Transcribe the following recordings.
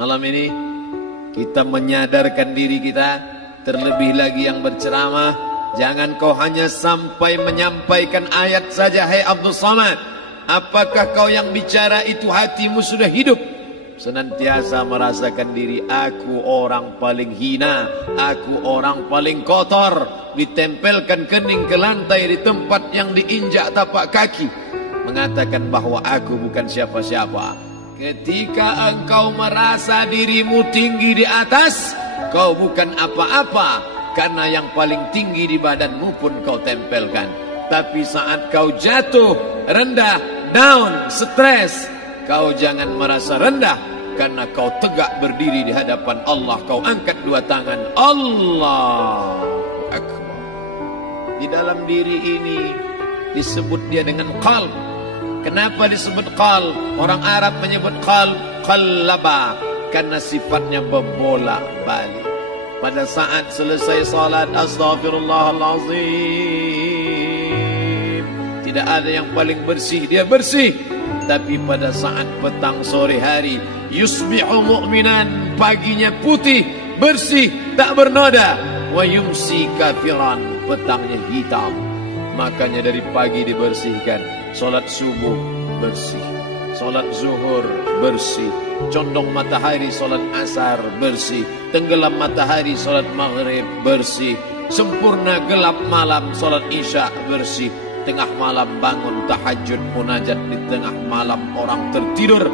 Malam ini kita menyadarkan diri kita, terlebih lagi yang berceramah, jangan kau hanya sampai menyampaikan ayat saja. Hai Abdul Samad, apakah kau yang bicara itu hatimu sudah hidup? Senantiasa merasakan diri, aku orang paling hina, aku orang paling kotor, ditempelkan kening ke lantai di tempat yang diinjak tapak kaki, mengatakan bahwa aku bukan siapa-siapa. Ketika engkau merasa dirimu tinggi di atas, kau bukan apa-apa, karena yang paling tinggi di badanmu pun kau tempelkan. Tapi saat kau jatuh, rendah, down, stres, kau jangan merasa rendah, karena kau tegak berdiri di hadapan Allah. Kau angkat dua tangan, Allah Akbar. Di dalam diri ini disebut dia dengan qalb. Kenapa disebut qalb? Orang Arab menyebut qalb, qallaba, karena sifatnya berbolak balik. Pada saat selesai salat, astagfirullahalazim, tidak ada yang paling bersih, dia bersih. Tapi pada saat petang sore hari, yusbihu mu'minan, paginya putih, bersih, tak bernoda. Wa yumsi kafiran, petangnya hitam. Makanya dari pagi dibersihkan. Salat subuh bersih, salat zuhur bersih, condong matahari salat asar bersih, tenggelam matahari salat maghrib bersih, sempurna gelap malam salat isya bersih, tengah malam bangun tahajud munajat di tengah malam orang tertidur.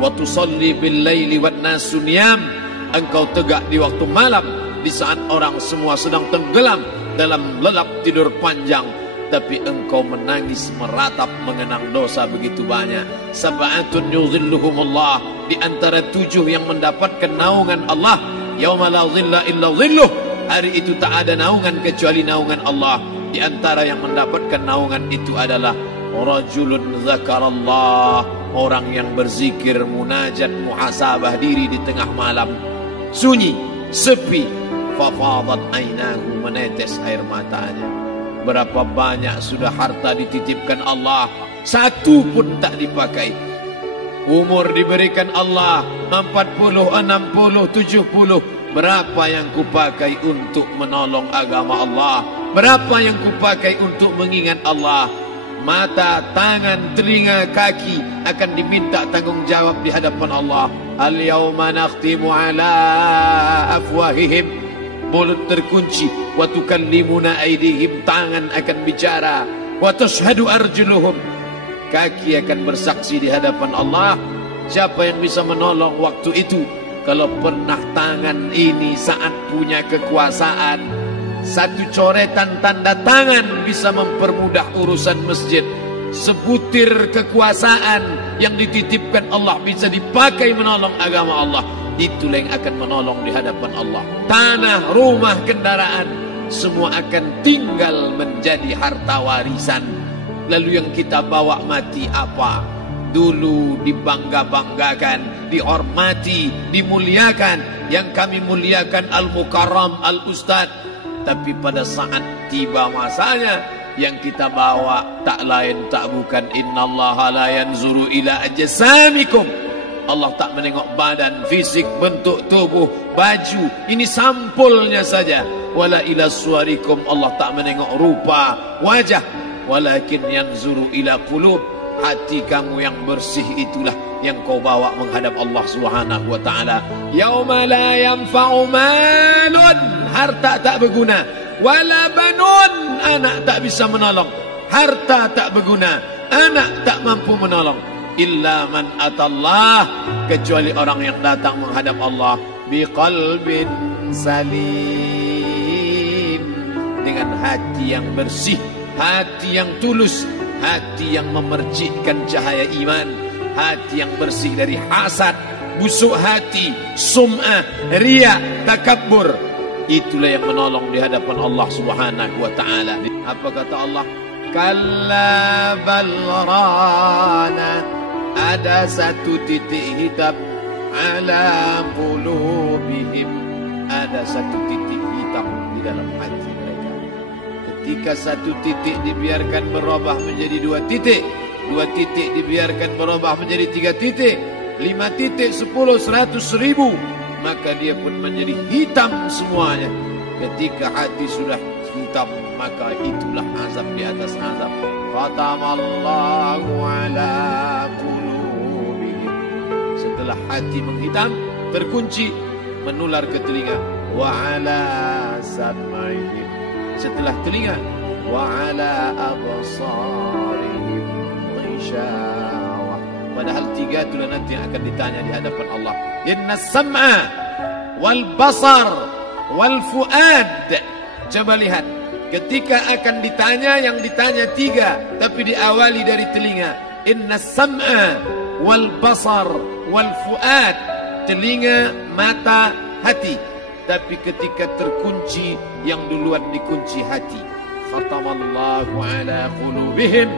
Wa tusalli bil laili wan nasu niyam, engkau tegak di waktu malam di saat orang semua sedang tenggelam dalam lelap tidur panjang, tapi engkau menangis meratap mengenang dosa begitu banyak. Sab'atun yuzilluhumullah, di antara 7 yang mendapatkan naungan Allah. Yauma la zilla illa zilluh, hari itu tak ada naungan kecuali naungan Allah. Di antara yang mendapatkan naungan itu adalah rajulun zakarallah, orang yang berzikir, munajat, muhasabah diri di tengah malam, sunyi, sepi, fafadat ainahu, menetes air matanya. Berapa banyak sudah harta dititipkan Allah, satu pun tak dipakai. Umur diberikan Allah 40, 60, 70. Berapa yang kupakai untuk menolong agama Allah? Berapa yang kupakai untuk mengingat Allah? Mata, tangan, telinga, kaki akan diminta tanggung jawab di hadapan Allah. Al-yawma nakhtimu ala afwahihim, mulut terkunci, wa tukallimuna aydihim, tangan akan bicara, wa tashhadu arjuluhum, kaki akan bersaksi di hadapan Allah. Siapa yang bisa menolong waktu itu? Kalau pernah tangan ini saat punya kekuasaan, satu coretan tanda tangan bisa mempermudah urusan masjid. Sebutir kekuasaan yang dititipkan Allah bisa dipakai menolong agama Allah. Itulah yang akan menolong di hadapan Allah. Tanah, rumah, kendaraan, semua akan tinggal menjadi harta warisan. Lalu yang kita bawa mati apa? Dulu dibangga-banggakan, dihormati, dimuliakan. Yang kami muliakan Al-Mukarram, Al-Ustad. Tapi pada saat tiba masanya, yang kita bawa tak lain tak bukan, innallaha la yanzuru ila ajsamikum, Allah tak menengok badan, fisik, bentuk tubuh, baju, ini sampulnya saja. Wala ila suwarikum, Allah tak menengok rupa, wajah. Walakin yanzuru ila qulub, hati kamu yang bersih itulah yang kau bawa menghadap Allah Subhanahu wa taala. Yauma la yanfa'u malun, harta tak berguna, wala banun, anak tak bisa menolong. Harta tak berguna, anak tak mampu menolong. Illa man atallah, kecuali orang yang datang menghadap Allah biqalbin salim, dengan hati yang bersih, hati yang tulus, hati yang memercikkan cahaya iman, hati yang bersih dari hasad, busuk hati, sum'ah, riya, takabbur. Itulah yang menolong di hadapan Allah Subhanahu wa taala. Apa kata Allah? Kalla balrana, ada satu titik hitam, ala qulubihim, ada satu titik hitam di dalam hati mereka. Ketika satu titik dibiarkan berubah menjadi 2 titik, 2 titik dibiarkan berubah menjadi 3 titik, 5 titik, 10, 100, 1000, maka dia pun menjadi hitam semuanya. Ketika hati sudah hitam, maka itulah azab di atas azab. Khatamallahu ala qulubihim. Setelah hati menghitam, terkunci, menular ke telinga. Wa ala sam'ihim. Setelah telinga, wa ala absarihim ghishawa. Padahal 3 itulah nanti yang akan ditanya di hadapan Allah. Inna sam'a wal basar wal fuad. Coba lihat, ketika akan ditanya, yang ditanya 3, tapi diawali dari telinga. Inna sam'a wal basar wal fuad. Telinga, mata, hati. Tapi ketika terkunci, yang duluan dikunci hati. Khatamallahu ala qulubihim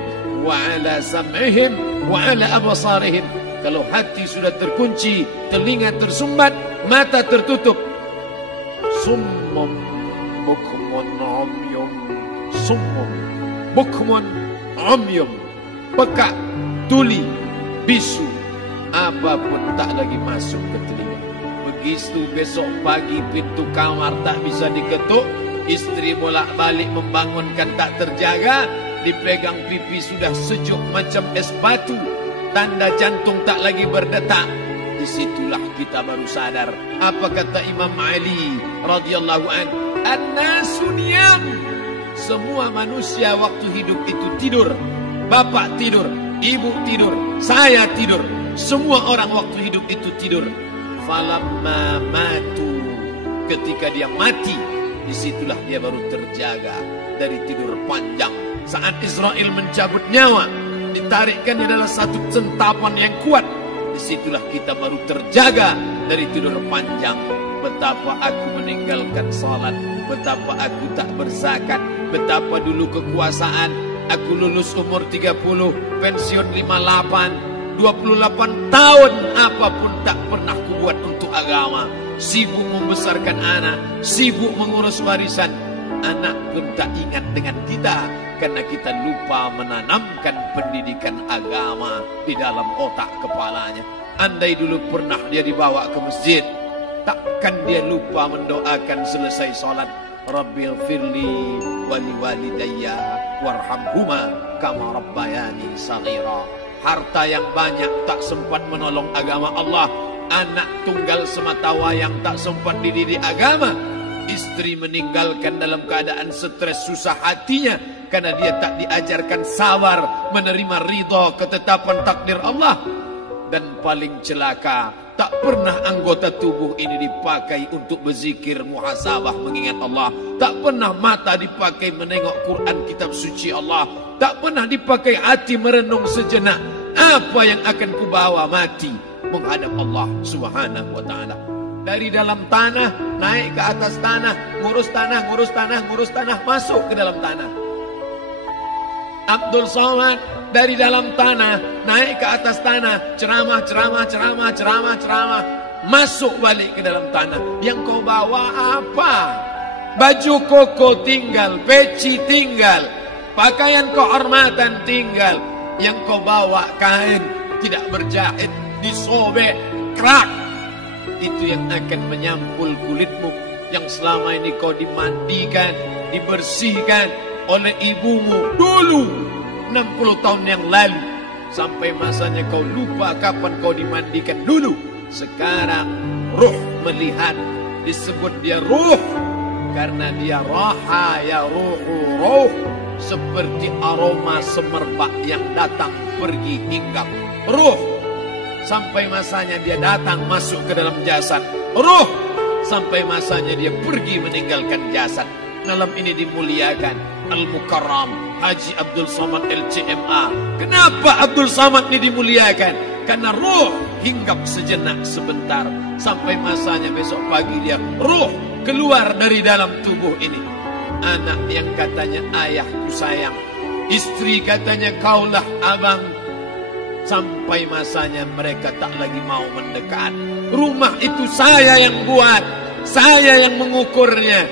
wa ala sam'ihim wa ala absarihim. Kalau hati sudah terkunci, telinga tersumbat, mata tertutup. Summum bukmun umyum. Summum bukmun umyum. Peka, tuli, bisu. Apapun tak lagi masuk ke telinga. Begitu besok pagi pintu kamar tak bisa diketuk, istri bolak-balik membangunkan tak terjaga, dipegang pipi sudah sejuk macam es batu, tanda jantung tak lagi berdetak. Disitulah kita baru sadar apa kata Imam Ali radhiyallahu an, an-nasu niyam. Semua manusia waktu hidup itu tidur. Bapak tidur, ibu tidur, saya tidur. Semua orang waktu hidup itu tidur. Falamma matu, ketika dia mati, disitulah dia baru terjaga dari tidur panjang. Saat Israel mencabut nyawa, ditarikkan di dalam satu centapan yang kuat, disitulah kita baru terjaga dari tidur panjang. Betapa aku meninggalkan salat, betapa aku tak berzakat, betapa dulu kekuasaan. Aku lulus umur 30, pensiun 58, 28 tahun, apapun tak pernah kubuat untuk agama. Sibuk membesarkan anak, sibuk mengurus warisan. Anak pun tak ingat dengan kita, karena kita lupa menanamkan pendidikan agama di dalam otak kepalanya. Andai dulu pernah dia dibawa ke masjid, takkan dia lupa mendoakan selesai sholat, Rabbighfirli wali walidayya warhamhuma kama rabbayani saghira. Harta yang banyak tak sempat menolong agama Allah. Anak tunggal semata wayang tak sempat dididik agama. Istri meninggalkan dalam keadaan stres susah hatinya, karena dia tak diajarkan sabar menerima ridha ketetapan takdir Allah. Dan paling celaka, tak pernah anggota tubuh ini dipakai untuk berzikir, muhasabah, mengingat Allah. Tak pernah mata dipakai menengok Quran, kitab suci Allah. Tak pernah dipakai hati merenung sejenak. Apa yang akan kubawa mati menghadap Allah Subhanahu wa ta'ala. Dari dalam tanah naik ke atas tanah, ngurus tanah, ngurus tanah, ngurus tanah, masuk ke dalam tanah. Abdul Somad dari dalam tanah naik ke atas tanah, ceramah, ceramah, ceramah, ceramah, ceramah, masuk balik ke dalam tanah. Yang kau bawa apa? Baju koko tinggal, peci tinggal, pakaian kehormatan tinggal. Yang kau bawa kain tidak berjahit, disobek, kerak. Itu yang akan menyampul kulitmu, yang selama ini kau dimandikan, dibersihkan oleh ibumu dulu 60 tahun yang lalu. Sampai masanya kau lupa kapan kau dimandikan dulu. Sekarang ruh melihat, disebut dia ruh karena dia raha ya ruhu ruh. Seperti aroma semerbak yang datang pergi hinggap. Ruh sampai masanya dia datang masuk ke dalam jasad. Ruh sampai masanya dia pergi meninggalkan jasad. Malam ini dimuliakan Al-Mukarram Haji Abdul Somad LCMA. Kenapa Abdul Somad ini dimuliakan? Karena ruh hinggap sejenak sebentar, sampai masanya besok pagi dia ruh keluar dari dalam tubuh ini. Anak yang katanya ayahku sayang, istri katanya kaulah abang, sampai masanya mereka tak lagi mau mendekat. Rumah itu saya yang buat, saya yang mengukurnya.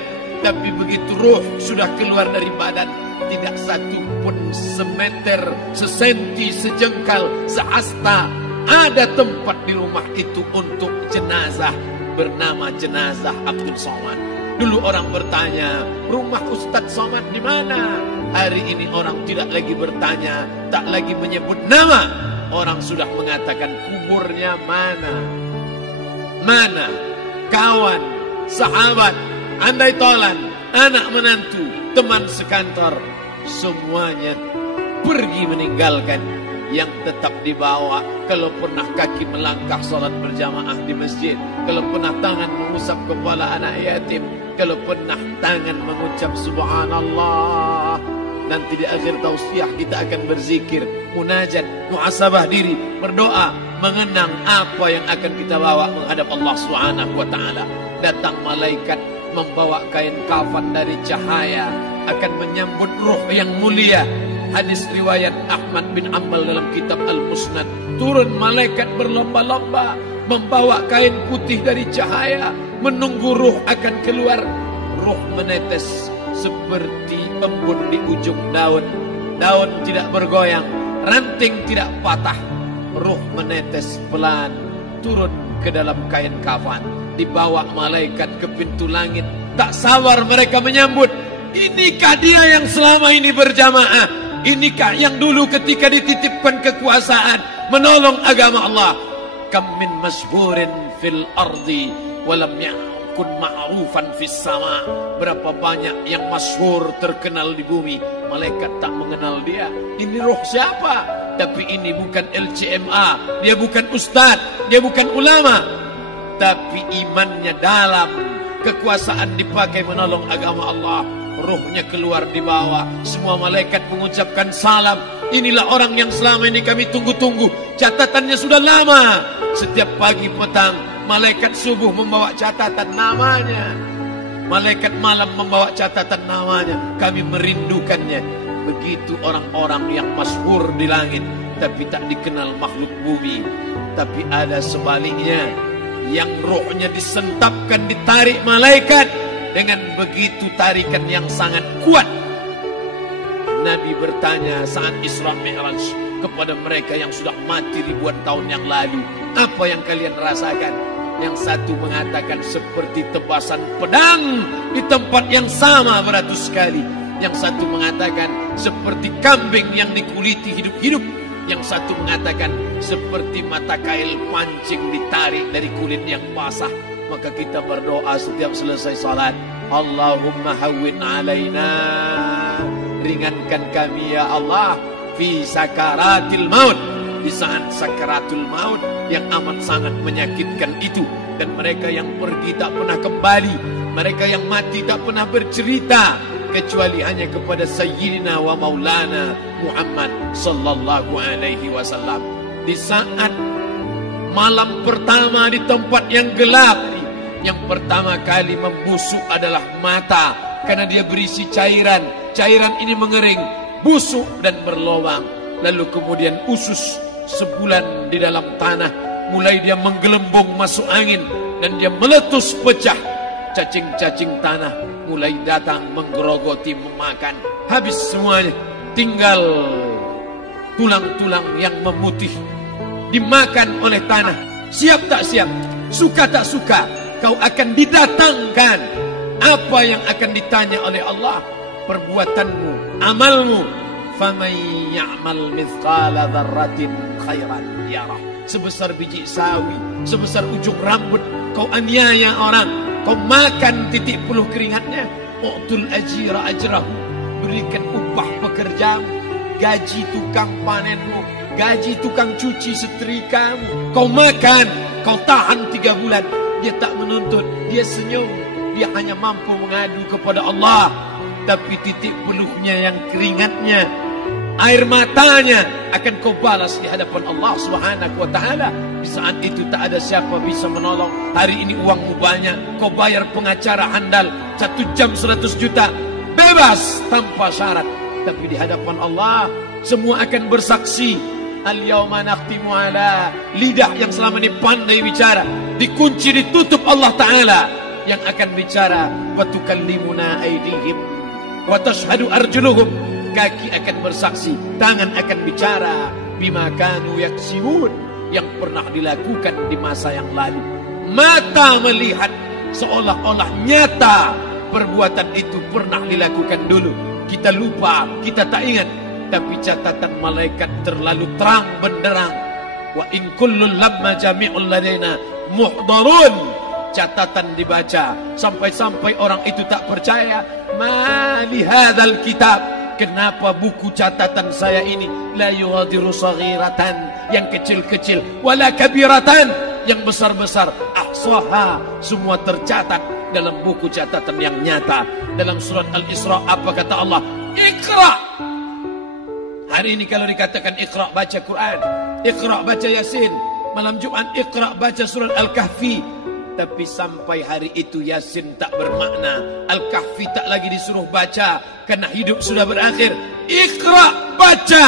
Tapi begitu ruh sudah keluar dari badan, tidak satu pun semeter, sesenti, sejengkal, sehasta ada tempat di rumah itu untuk jenazah bernama jenazah Abdul Somad. Dulu orang bertanya, rumah Ustadz Somad di mana? Hari ini orang tidak lagi bertanya, tak lagi menyebut nama. Orang sudah mengatakan kuburnya mana. Mana? Kawan, sahabat, andai tolan, anak menantu, teman sekantor, semuanya pergi meninggalkan. Yang tetap dibawa, kalau pernah kaki melangkah sholat berjamaah di masjid, kalau pernah tangan mengusap kepala anak yatim, kalau pernah tangan mengucap subhanallah. Nanti di akhir tausiah kita akan berzikir, munajat, muhasabah diri, berdoa, mengenang apa yang akan kita bawa menghadap Allah Subhanahu wa taala. Datang malaikat membawa kain kafan dari cahaya, akan menyambut ruh yang mulia. Hadis riwayat Ahmad bin Ambal dalam kitab Al-Musnad. Turun malaikat berlomba-lomba membawa kain putih dari cahaya, menunggu ruh akan keluar. Ruh menetes seperti embun di ujung daun. Daun tidak bergoyang, ranting tidak patah. Ruh menetes pelan turun ke dalam kain kafan, dibawa malaikat ke pintu langit. Tak sabar mereka menyambut. Inikah dia yang selama ini berjamaah? Inikah yang dulu ketika dititipkan kekuasaan menolong agama Allah? Kam min masyhurin fil ardi walam yakun ma'rufan fis sama. Berapa banyak yang masyhur terkenal di bumi, malaikat tak mengenal dia. Ini roh siapa? Tapi ini bukan LCMA, dia bukan ustaz, dia bukan ulama, tapi imannya dalam. Kekuasaan dipakai menolong agama Allah. Ruhnya keluar di bawah. Semua malaikat mengucapkan salam. Inilah orang yang selama ini kami tunggu-tunggu. Catatannya sudah lama. Setiap pagi petang malaikat subuh membawa catatan namanya, malaikat malam membawa catatan namanya. Kami merindukannya. Begitu orang-orang yang masyhur di langit tapi tak dikenal makhluk bumi. Tapi ada sebaliknya, yang rohnya disentapkan, ditarik malaikat dengan begitu tarikan yang sangat kuat. Nabi bertanya saat Isra Mi'raj kepada mereka yang sudah mati ribuan tahun yang lalu, apa yang kalian rasakan? Yang satu mengatakan seperti tebasan pedang di tempat yang sama beratus kali. Yang satu mengatakan seperti kambing yang dikuliti hidup-hidup. Yang satu mengatakan seperti mata kail pancing ditarik dari kulit yang basah. Maka kita berdoa setiap selesai salat, Allahumma hawwin alaina, ringankan kami ya Allah, fi sakaratil maut, di saat sakaratul maut yang amat sangat menyakitkan itu. Dan mereka yang pergi tak pernah kembali, mereka yang mati tak pernah bercerita, kecuali hanya kepada Sayyidina wa Maulana Muhammad sallallahu alaihi wasallam. Di saat malam pertama di tempat yang gelap, yang pertama kali membusuk adalah mata, karena dia berisi cairan. Cairan ini mengering, busuk dan berlubang. Lalu kemudian usus sebulan di dalam tanah, mulai dia menggelembung masuk angin dan dia meletus pecah. Cacing-cacing tanah mulai datang menggerogoti, memakan. Habis semuanya, tinggal tulang-tulang yang memutih dimakan oleh tanah. Siap tak siap, suka tak suka, kau akan didatangkan. Apa yang akan ditanya oleh Allah? Perbuatanmu, amalmu. Faman ya'mal mithqala dzarratin khairan yarah. Sebesar biji sawi, sebesar ujung rambut, kau aniaya orang, kau makan titik puluh keringatnya. U'tul ajira ajrahu, berikan upah pekerjamu, gaji tukang panenmu, gaji tukang cuci setrikamu. Kau makan, kau tahan 3 bulan. Dia tak menuntut, dia senyum. Dia hanya mampu mengadu kepada Allah. Tapi titik peluhnya yang keringatnya, air matanya akan kau balas di hadapan Allah Subhanahu wa ta'ala. Di saat itu tak ada siapa bisa menolong. Hari ini uangmu banyak, kau bayar pengacara handal 1 jam 100 juta, bebas tanpa syarat. Tapi di hadapan Allah semua akan bersaksi. Al-yawma nakhtimu ala, lidah yang selama ini pandai bicara dikunci, ditutup Allah Ta'ala yang akan bicara. Wa tukallimuna aydihim wa tashhadu arjuluhum, kaki akan bersaksi, tangan akan bicara. Bima kanu yaksibun, yang pernah dilakukan di masa yang lalu. Mata melihat seolah-olah nyata perbuatan itu pernah dilakukan dulu. Kita lupa, kita tak ingat. Tapi catatan malaikat terlalu terang benderang. Wa in kullun lamma jami'un ladaina muhdarun. Catatan dibaca sampai-sampai orang itu tak percaya. Ma li hadzal kitab, kenapa buku catatan saya ini la yughadiru saghiratan, yang kecil-kecil, wala kabiratan, yang besar-besar, ahsaha, semua tercatat dalam buku catatan yang nyata. Dalam surat Al-Isra apa kata Allah? Iqra. Hari ini kalau dikatakan Iqra baca Quran, Iqra baca Yasin, malam Jumat Iqra baca surat Al-Kahfi. Tapi sampai hari itu Yasin tak bermakna, Al-Kahfi tak lagi disuruh baca karena hidup sudah berakhir. Iqra, baca.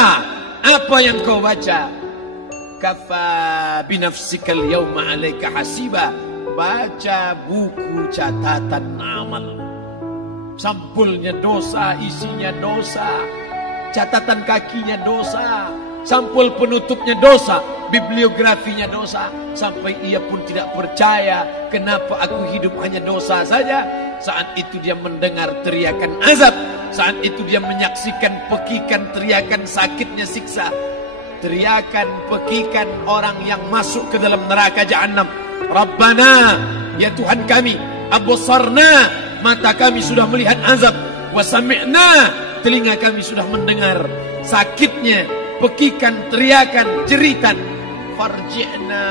Apa yang kau baca? Kafa binafsikal yawma alaika hasiba. Baca buku catatan amal. Sampulnya dosa, isinya dosa. Catatan kakinya dosa. Sampul penutupnya dosa, bibliografinya dosa. Sampai ia pun tidak percaya, kenapa aku hidup hanya dosa saja. Saat itu dia mendengar teriakan azab. Saat itu dia menyaksikan pekikan teriakan sakitnya siksa. Teriakan pekikan orang yang masuk ke dalam neraka Jahannam. Rabbana, ya Tuhan kami, absarna, mata kami sudah melihat azab. Wa sami'na, telinga kami sudah mendengar sakitnya pekikan, teriakan, jeritan. Farji'na,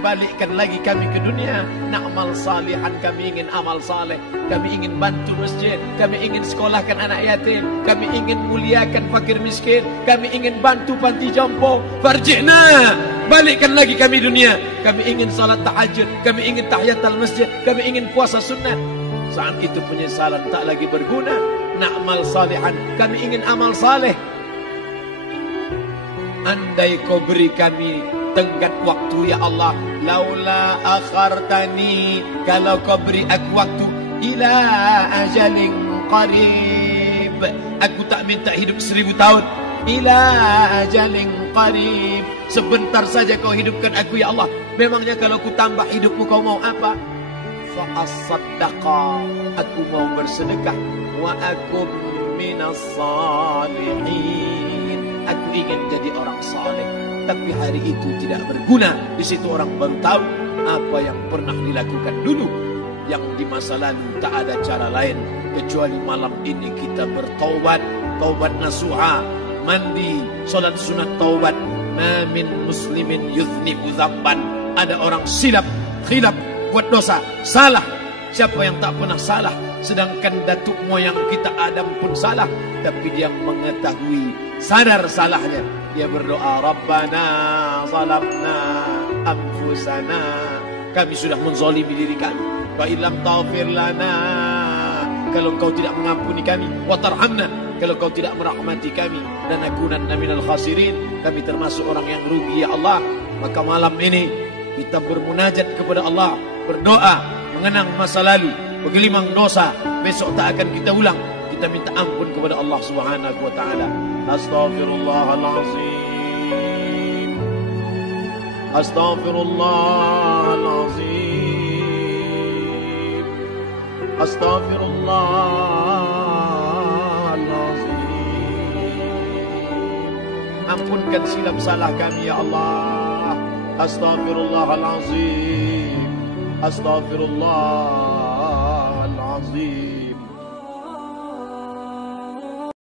balikkan lagi kami ke dunia. Na'mal salihan, kami ingin amal saleh. Kami ingin bantu masjid. Kami ingin sekolahkan anak yatim. Kami ingin muliakan fakir miskin. Kami ingin bantu panti jompo. Farji'na, balikkan lagi kami dunia. Kami ingin salat tahajud. Kami ingin tahiyatul masjid. Kami ingin puasa sunnah. Saat itu penyesalan tak lagi berguna. Na'mal salihan, kami ingin amal saleh. Andai kau beri kami tenggat waktu ya Allah, laula akhartani, kalau kau beri aku waktu, ila ajalin qarib, aku tak minta hidup 1000 tahun, ila ajalin qarib, sebentar saja kau hidupkan aku ya Allah. Memangnya kalau ku tambah hidupmu kau mau apa? Fa as-saddaqa, aku mau bersedekah, wa akum minas salihin, aku ingin jadi orang saleh. Tapi hari itu tidak berguna. Di situ orang baru tahu apa yang pernah dilakukan dulu, yang di masa lalu tak ada cara lain kecuali malam ini kita bertaubat, taubat nasuha, mandi, solat sunat taubat. Ma min muslimin yuznibu dzamban, ada orang silap, khilaf, buat dosa, salah. Siapa yang tak pernah salah? Sedangkan datuk moyang kita Adam pun salah, tapi dia mengetahui, sadar salahnya. Dia berdoa, Rabbana zalamna anfusana, kami sudah menzalimi diri kami. Wa illam taghfir lana, kalau kau tidak mengampuni kami. Wa tarhamna, kalau kau tidak merahmati kami. Dan nakunanna minal khasirin, kami termasuk orang yang rugi ya Allah. Maka malam ini kita bermunajat kepada Allah, berdoa, mengenang masa lalu, bergelimang dosa, besok tak akan kita ulang. Kita minta ampun kepada Allah Subhanahu wa taala. Astaghfirullahalazim. Astaghfirullahalazim. Astaghfirullahalazim. Ampunkan silap salah kami ya Allah. Astaghfirullahalazim. Astaghfirullahalazim.